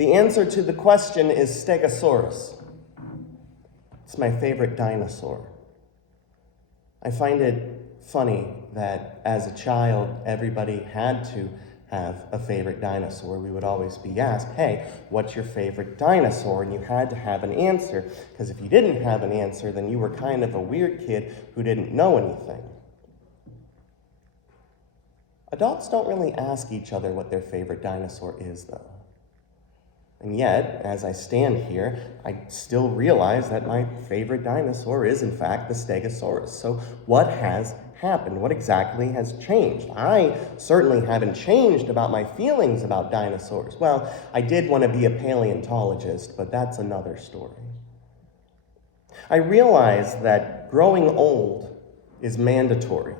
The answer to the question is Stegosaurus. It's my favorite dinosaur. I find it funny that as a child, everybody had to have a favorite dinosaur. We would always be asked, hey, what's your favorite dinosaur? And you had to have an answer, because if you didn't have an answer, then you were kind of a weird kid who didn't know anything. Adults don't really ask each other what their favorite dinosaur is, though. And yet, as I stand here, I still realize that my favorite dinosaur is, in fact, the Stegosaurus. So what has happened? What exactly has changed? I certainly haven't changed about my feelings about dinosaurs. Well, I did want to be a paleontologist, but that's another story. I realize that growing old is mandatory.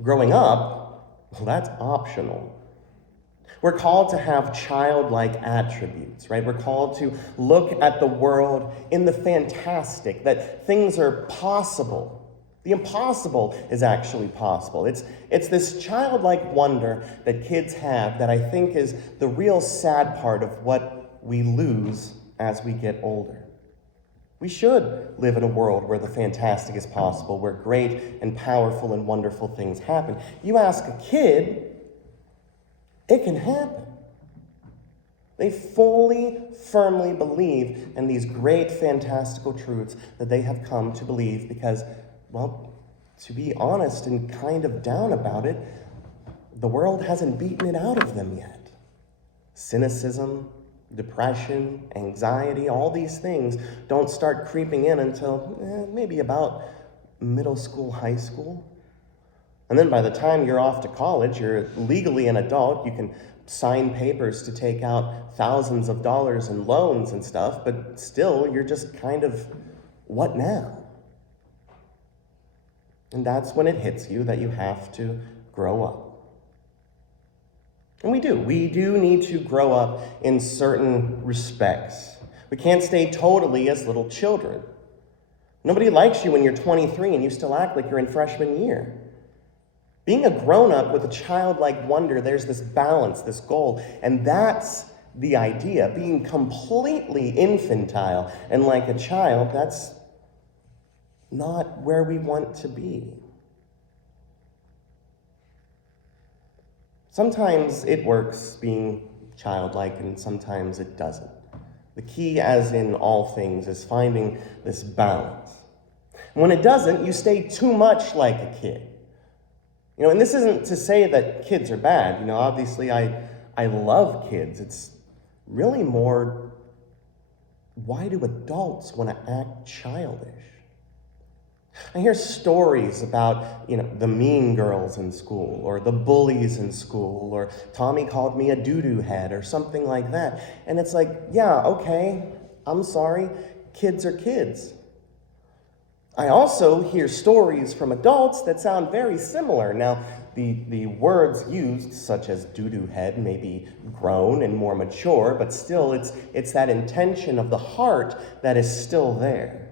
Growing up, well, that's optional. We're called to have childlike attributes, right? We're called to look at the world in the fantastic, that things are possible. The impossible is actually possible. It's this childlike wonder that kids have that I think is the real sad part of what we lose as we get older. We should live in a world where the fantastic is possible, where great and powerful and wonderful things happen. You ask a kid, it can happen. They fully, firmly believe in these great, fantastical truths that they have come to believe because, well, to be honest and kind of down about it, the world hasn't beaten it out of them yet. Cynicism, depression, anxiety, all these things don't start creeping in until maybe about middle school, high school. And then by the time you're off to college, you're legally an adult. You can sign papers to take out thousands of dollars in loans and stuff, but still, you're just kind of, what now? And that's when it hits you that you have to grow up. And we do. We do need to grow up in certain respects. We can't stay totally as little children. Nobody likes you when you're 23 and you still act like you're in freshman year. Being a grown-up with a childlike wonder, there's this balance, this goal, and that's the idea. Being completely infantile and like a child, that's not where we want to be. Sometimes it works being childlike, and sometimes it doesn't. The key, as in all things, is finding this balance. And when it doesn't, you stay too much like a kid. And this isn't to say that kids are bad. Obviously I love kids. It's really more, why do adults want to act childish? I hear stories about, the mean girls in school, or the bullies in school, or Tommy called me a doo-doo head, or something like that. And it's like, yeah, okay, I'm sorry, kids are kids. I also hear stories from adults that sound very similar. Now, the words used, such as doo-doo head, may be grown and more mature, but still it's that intention of the heart that is still there.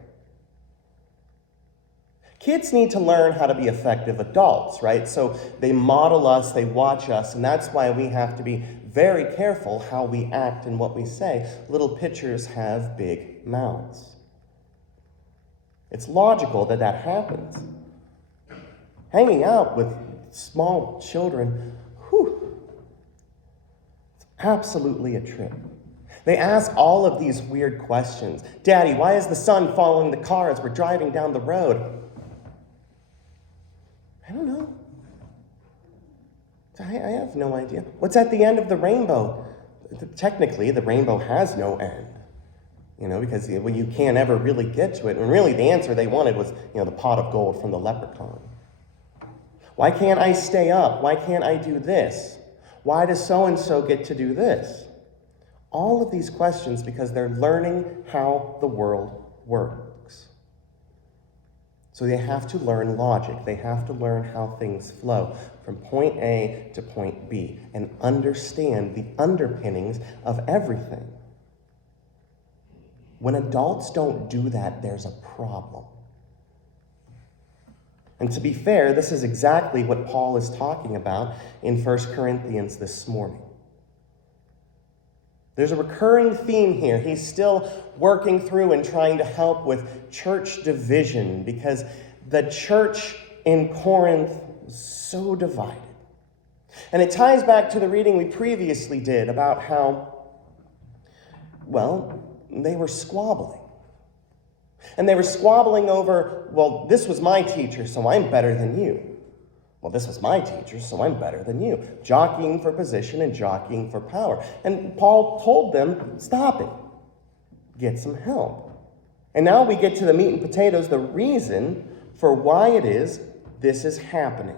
Kids need to learn how to be effective adults, right? So they model us, they watch us, and that's why we have to be very careful how we act and what we say. Little pitchers have big mouths. It's logical that happens. Hanging out with small children, it's absolutely a trip. They ask all of these weird questions. Daddy, why is the sun following the car as we're driving down the road? I don't know. I have no idea. What's at the end of the rainbow? Technically, the rainbow has no end. Because you can't ever really get to it. And really, the answer they wanted was, the pot of gold from the leprechaun. Why can't I stay up? Why can't I do this? Why does so-and-so get to do this? All of these questions because they're learning how the world works. So they have to learn logic. They have to learn how things flow from point A to point B and understand the underpinnings of everything. When adults don't do that, there's a problem. And to be fair, this is exactly what Paul is talking about in 1 Corinthians this morning. There's a recurring theme here. He's still working through and trying to help with church division because the church in Corinth was so divided. And it ties back to the reading we previously did about how, well, they were squabbling. And they were squabbling over, well, this was my teacher, so I'm better than you. Well, this was my teacher, so I'm better than you. Jockeying for position and jockeying for power. And Paul told them, stop it. Get some help. And now we get to the meat and potatoes, the reason for why it is this is happening.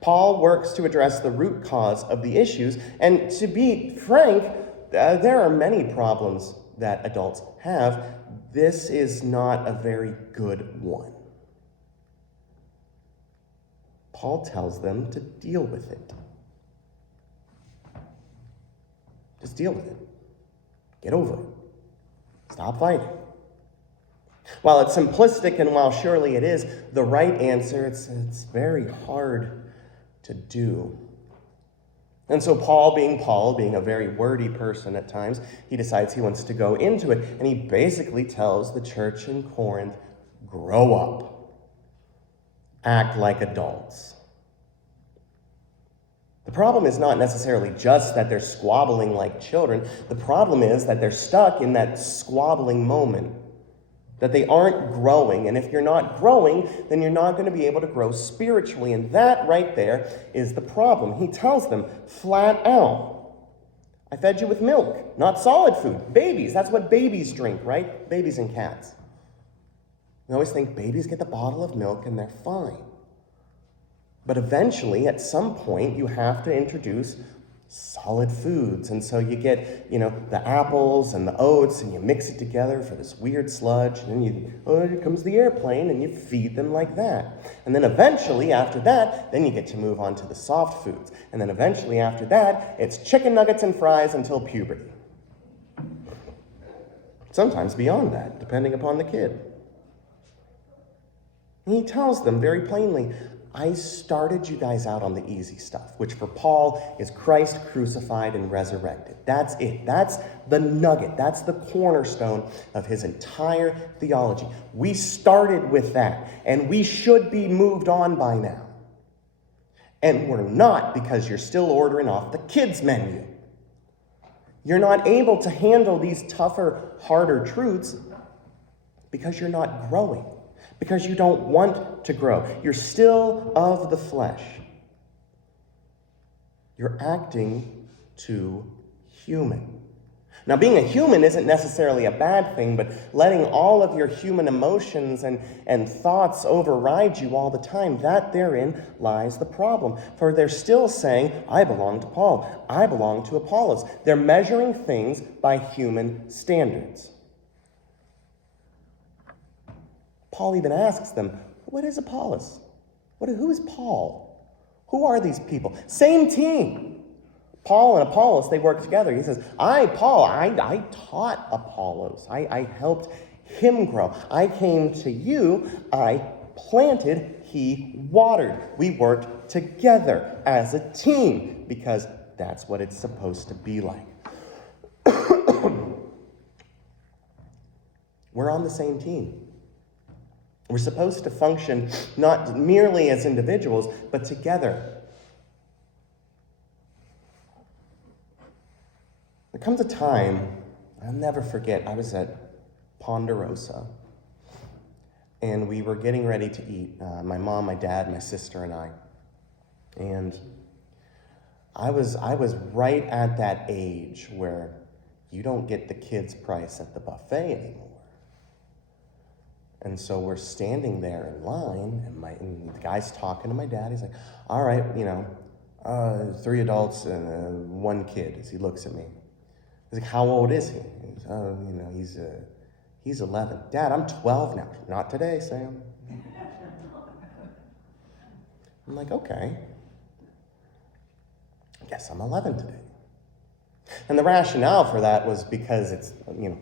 Paul works to address the root cause of the issues. And to be frank, there are many problems that adults have. This is not a very good one. Paul tells them to deal with it. Just deal with it. Get over it. Stop fighting. While it's simplistic and while surely it is the right answer, it's very hard to do. And so Paul, being a very wordy person at times, he decides he wants to go into it. And he basically tells the church in Corinth, grow up. Act like adults. The problem is not necessarily just that they're squabbling like children. The problem is that they're stuck in that squabbling moment, that they aren't growing. And if you're not growing, then you're not going to be able to grow spiritually. And that right there is the problem. He tells them flat out, I fed you with milk, not solid food. Babies, that's what babies drink, right? Babies and cats. We always think babies get the bottle of milk and they're fine. But eventually, at some point, you have to introduce solid foods. And so you get, the apples and the oats, and you mix it together for this weird sludge. And then here comes the airplane, and you feed them like that. And then eventually, after that, then you get to move on to the soft foods. And then eventually, after that, it's chicken nuggets and fries until puberty. Sometimes beyond that, depending upon the kid. And he tells them very plainly, I started you guys out on the easy stuff, which for Paul is Christ crucified and resurrected. That's it. That's the nugget. That's the cornerstone of his entire theology. We started with that, and we should be moved on by now. And we're not, because you're still ordering off the kids' menu. You're not able to handle these tougher, harder truths because you're not growing. Because you don't want to grow. You're still of the flesh. You're acting too human. Now, being a human isn't necessarily a bad thing, but letting all of your human emotions and thoughts override you all the time, that therein lies the problem. For they're still saying, I belong to Paul. I belong to Apollos. They're measuring things by human standards. Paul even asks them, what is Apollos? Who is Paul? Who are these people? Same team. Paul and Apollos, they work together. He says, Paul, I taught Apollos. I helped him grow. I came to you. I planted. He watered. We worked together as a team because that's what it's supposed to be like. We're on the same team. We're supposed to function not merely as individuals, but together. There comes a time, I'll never forget, I was at Ponderosa, and we were getting ready to eat, my mom, my dad, my sister, and I. And I was right at that age where you don't get the kids' price at the buffet anymore. And so we're standing there in line, and the guy's talking to my dad. He's like, all right, 3 adults and 1 kid, as he looks at me. He's like, how old is he? He's 11. Dad, I'm 12 now. Not today, Sam. I'm like, okay. I guess I'm 11 today. And the rationale for that was because it's,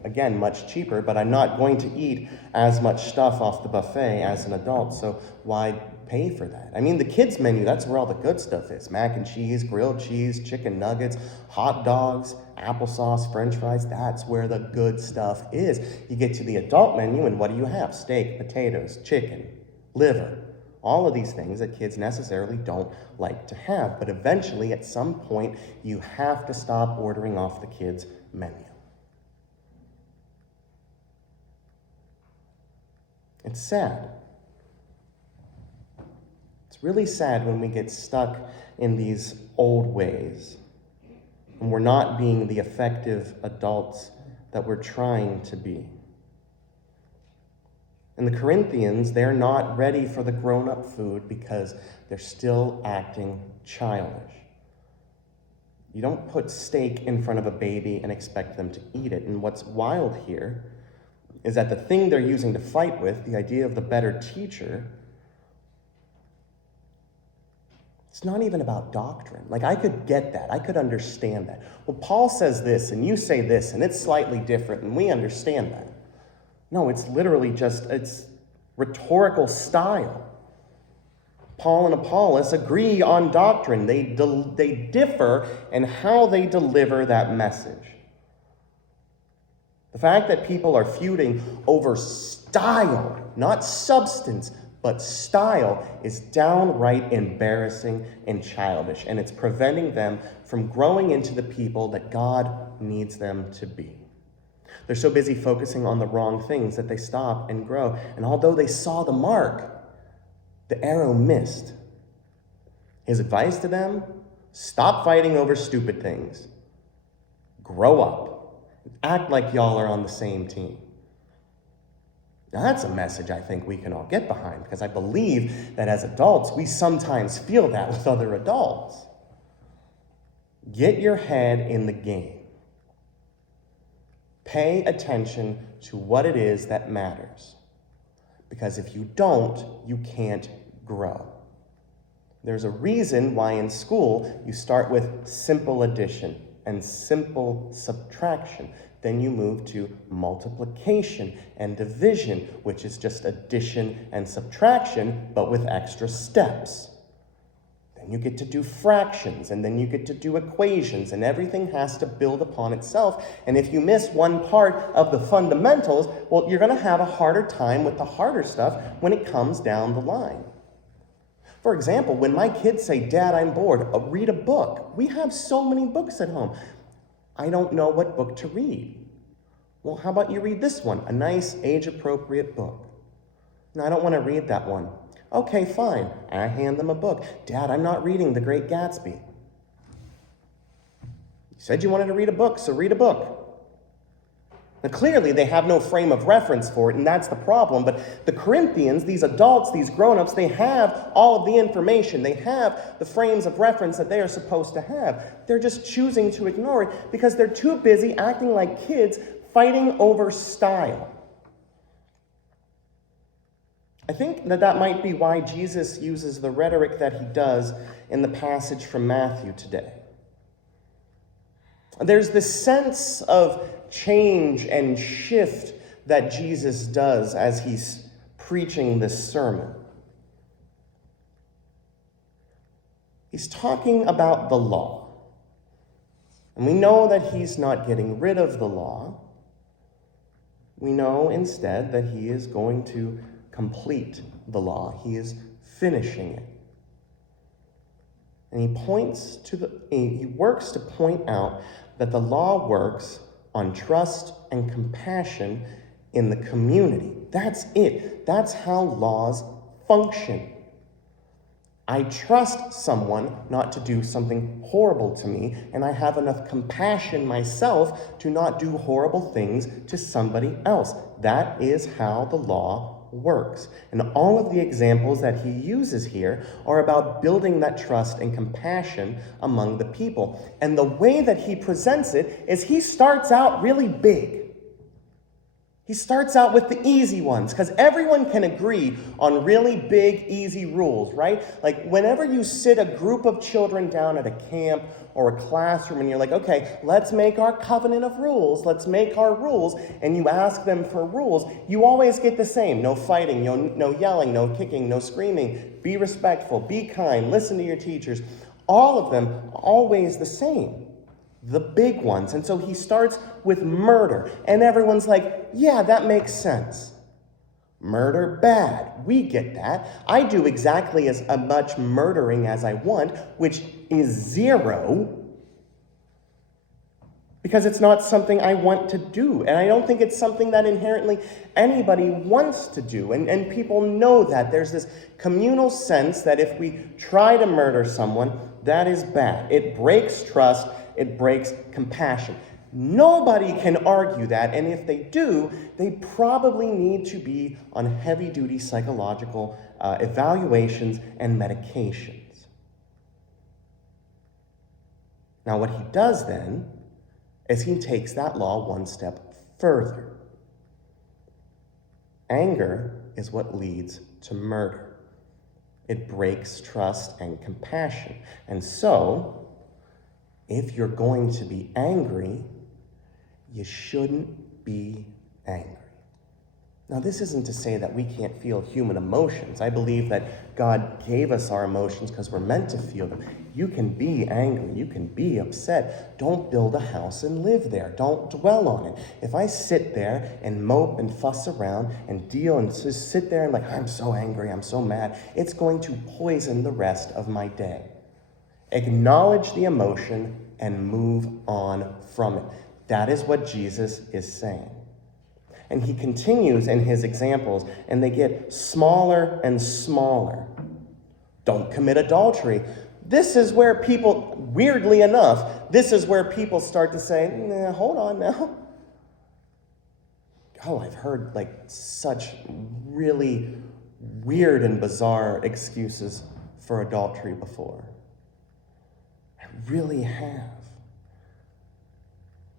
again, much cheaper, but I'm not going to eat as much stuff off the buffet as an adult, so why pay for that. I mean, the kids' menu, that's where all the good stuff is. Mac and cheese, grilled cheese, chicken nuggets, hot dogs, applesauce, french fries. That's where the good stuff is. You get to the adult menu, and what do you have? Steak, potatoes, chicken, liver. All of these things that kids necessarily don't like to have. But eventually, at some point, you have to stop ordering off the kids' menu. It's sad. It's really sad when we get stuck in these old ways and we're not being the effective adults that we're trying to be. And the Corinthians, they're not ready for the grown-up food because they're still acting childish. You don't put steak in front of a baby and expect them to eat it. And what's wild here is that the thing they're using to fight with, the idea of the better teacher, it's not even about doctrine. Like, I could get that. I could understand that. Well, Paul says this, and you say this, and it's slightly different, and we understand that. No, it's literally just, it's rhetorical style. Paul and Apollos agree on doctrine. They differ in how they deliver that message. The fact that people are feuding over style, not substance, but style, is downright embarrassing and childish, and it's preventing them from growing into the people that God needs them to be. They're so busy focusing on the wrong things that they stop and grow. And although they saw the mark, the arrow missed. His advice to them: stop fighting over stupid things. Grow up. Act like y'all are on the same team. Now that's a message I think we can all get behind, because I believe that as adults, we sometimes feel that with other adults. Get your head in the game. Pay attention to what it is that matters. Because if you don't, you can't grow. There's a reason why in school you start with simple addition and simple subtraction. Then you move to multiplication and division, which is just addition and subtraction, but with extra steps. Then you get to do fractions, and then you get to do equations, and everything has to build upon itself. And if you miss one part of the fundamentals, well, you're going to have a harder time with the harder stuff when it comes down the line. For example, when my kids say, "Dad, I'm bored," read a book. We have so many books at home. I don't know what book to read. Well, how about you read this one, a nice age-appropriate book? No, I don't want to read that one. Okay, fine. I hand them a book. "Dad, I'm not reading The Great Gatsby." You said you wanted to read a book, so read a book. Now, clearly, they have no frame of reference for it, and that's the problem. But the Corinthians, these adults, these grown-ups, they have all of the information. They have the frames of reference that they are supposed to have. They're just choosing to ignore it because they're too busy acting like kids, fighting over style. I think that might be why Jesus uses the rhetoric that he does in the passage from Matthew today. There's this sense of change and shift that Jesus does as he's preaching this sermon. He's talking about the law. And we know that he's not getting rid of the law. We know instead that he is going to complete the law. He is finishing it. And he works to point out that the law works on trust and compassion in the community. That's it. That's how laws function. I trust someone not to do something horrible to me, and I have enough compassion myself to not do horrible things to somebody else. That is how the law works. And all of the examples that he uses here are about building that trust and compassion among the people. And the way that he presents it is he starts out really big. He starts out with the easy ones, because everyone can agree on really big, easy rules, right? Like whenever you sit a group of children down at a camp or a classroom and you're like, okay, let's make our covenant of rules, let's make our rules, and you ask them for rules, you always get the same. No fighting, no yelling, no kicking, no screaming. Be respectful, be kind, listen to your teachers. All of them always the same. The big ones. And so he starts with murder. And everyone's like, yeah, that makes sense. Murder, bad. We get that. I do exactly as much murdering as I want, which is 0, because it's not something I want to do. And I don't think it's something that inherently anybody wants to do. And people know that. There's this communal sense that if we try to murder someone, that is bad. It breaks trust. It breaks compassion. Nobody can argue that, and if they do, they probably need to be on heavy-duty psychological evaluations and medications. Now, what he does then is he takes that law one step further. Anger is what leads to murder. It breaks trust and compassion. And so, if you're going to be angry, you shouldn't be angry. Now, this isn't to say that we can't feel human emotions. I believe that God gave us our emotions because we're meant to feel them. You can be angry. You can be upset. Don't build a house and live there. Don't dwell on it. If I sit there and mope and fuss around and deal and just sit there and like, I'm so angry, I'm so mad, it's going to poison the rest of my day. Acknowledge the emotion and move on from it. That is what Jesus is saying. And he continues in his examples, and they get smaller and smaller. Don't commit adultery. This is where people, weirdly enough, this is where people start to say, nah, hold on now. Oh, I've heard like such really weird and bizarre excuses for adultery before. I really have.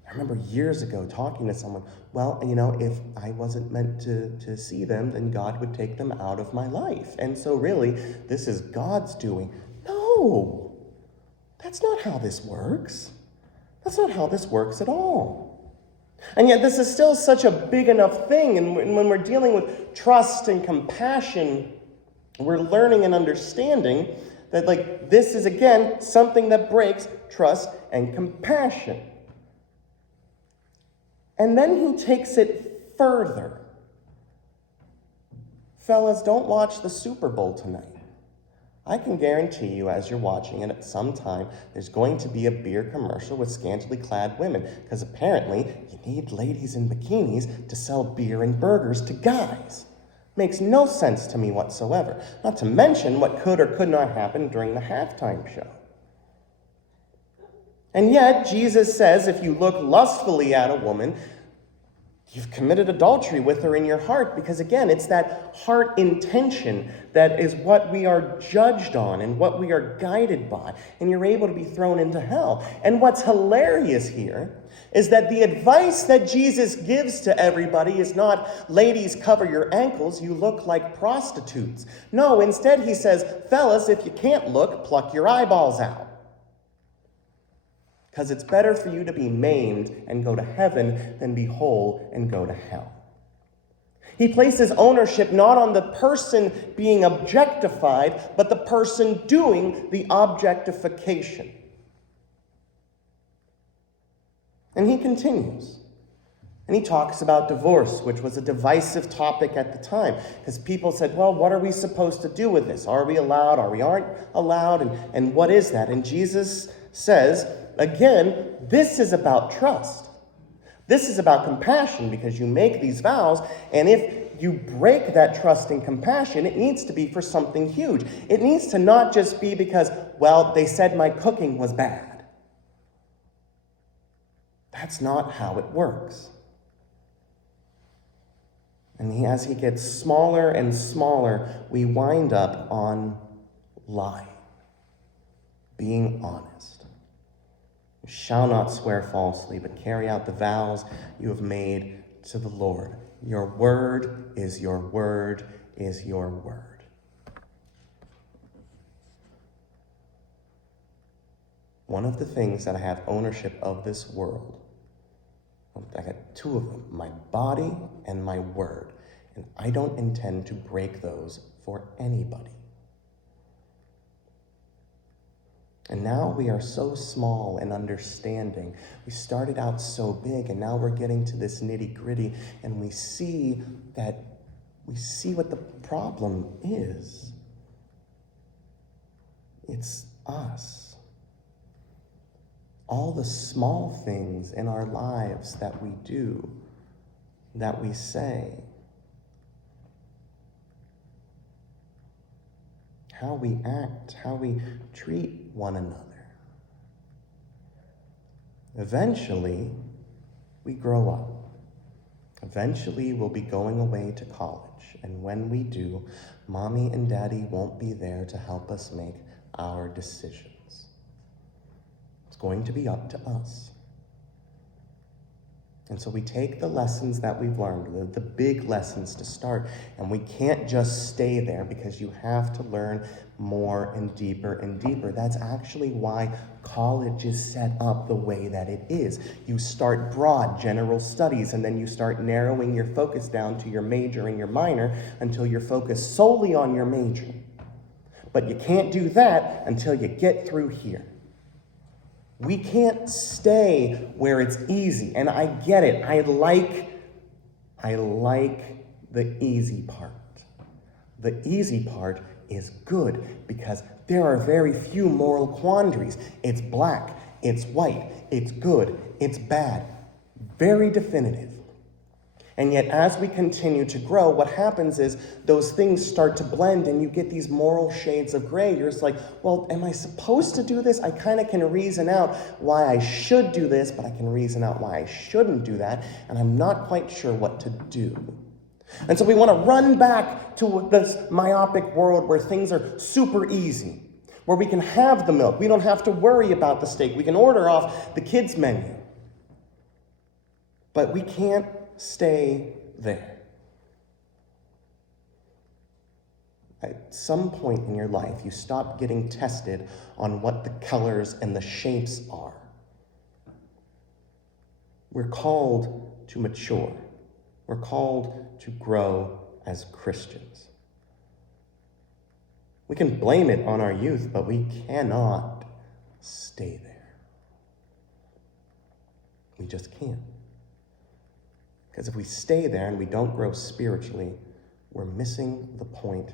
I remember years ago talking to someone, well, if I wasn't meant to see them, then God would take them out of my life. And so really, this is God's doing. No, that's not how this works. That's not how this works at all. And yet this is still such a big enough thing. And when we're dealing with trust and compassion, we're learning and understanding that this is, again, something that breaks trust and compassion. And then he takes it further. Fellas, don't watch the Super Bowl tonight. I can guarantee you, as you're watching it at some time, there's going to be a beer commercial with scantily clad women, because apparently you need ladies in bikinis to sell beer and burgers to guys. Makes no sense to me whatsoever. Not to mention what could or could not happen during the halftime show. And yet, Jesus says if you look lustfully at a woman, you've committed adultery with her in your heart, because again, it's that heart intention that is what we are judged on and what we are guided by, and you're able to be thrown into hell. And what's hilarious here is that the advice that Jesus gives to everybody is not, ladies, cover your ankles, you look like prostitutes. No, instead he says, fellas, if you can't look, pluck your eyeballs out. Because it's better for you to be maimed and go to heaven than be whole and go to hell. He places ownership not on the person being objectified, but the person doing the objectification. And he continues. And he talks about divorce, which was a divisive topic at the time. Because people said, well, what are we supposed to do with this? Are we allowed? Are we aren't allowed? And what is that? And Jesus says, again, this is about trust. This is about compassion, because you make these vows, and if you break that trust and compassion, it needs to be for something huge. It needs to not just be because, well, they said my cooking was bad. That's not how it works. And as he gets smaller and smaller, we wind up on lying, being honest. You shall not swear falsely, but carry out the vows you have made to the Lord Your word is your word is your word. One of the things that I have ownership of this world, I got two of them, my body and my word, and I don't intend to break those for anybody. And now we are so small and understanding. We started out so big, and now we're getting to this nitty-gritty, and we see what the problem is. It's us. All the small things in our lives that we do, that we say, how we act, how we treat one another. Eventually, we grow up. Eventually, we'll be going away to college. And when we do, Mommy and Daddy won't be there to help us make our decisions. It's going to be up to us. And so we take the lessons that we've learned, the big lessons to start, and we can't just stay there because you have to learn more and deeper and deeper. That's actually why college is set up the way that it is. You start broad, general studies, and then you start narrowing your focus down to your major and your minor until you're focused solely on your major. But you can't do that until you get through here. We can't stay where it's easy, and I get it. I like the easy part. The easy part is good because there are very few moral quandaries. It's black, it's white, it's good, it's bad. Very definitive. And yet, as we continue to grow, what happens is those things start to blend and you get these moral shades of gray. You're just like, well, am I supposed to do this? I kind of can reason out why I should do this, but I can reason out why I shouldn't do that, and I'm not quite sure what to do. And so we want to run back to this myopic world where things are super easy, where we can have the milk. We don't have to worry about the steak. We can order off the kids' menu. But we can't stay there. At some point in your life, you stop getting tested on what the colors and the shapes are. We're called to mature. We're called to grow as Christians. We can blame it on our youth, but we cannot stay there. We just can't. Because if we stay there and we don't grow spiritually, we're missing the point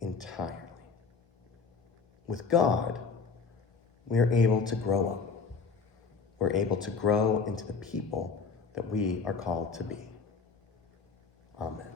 entirely. With God, we are able to grow up. We're able to grow into the people that we are called to be. Amen.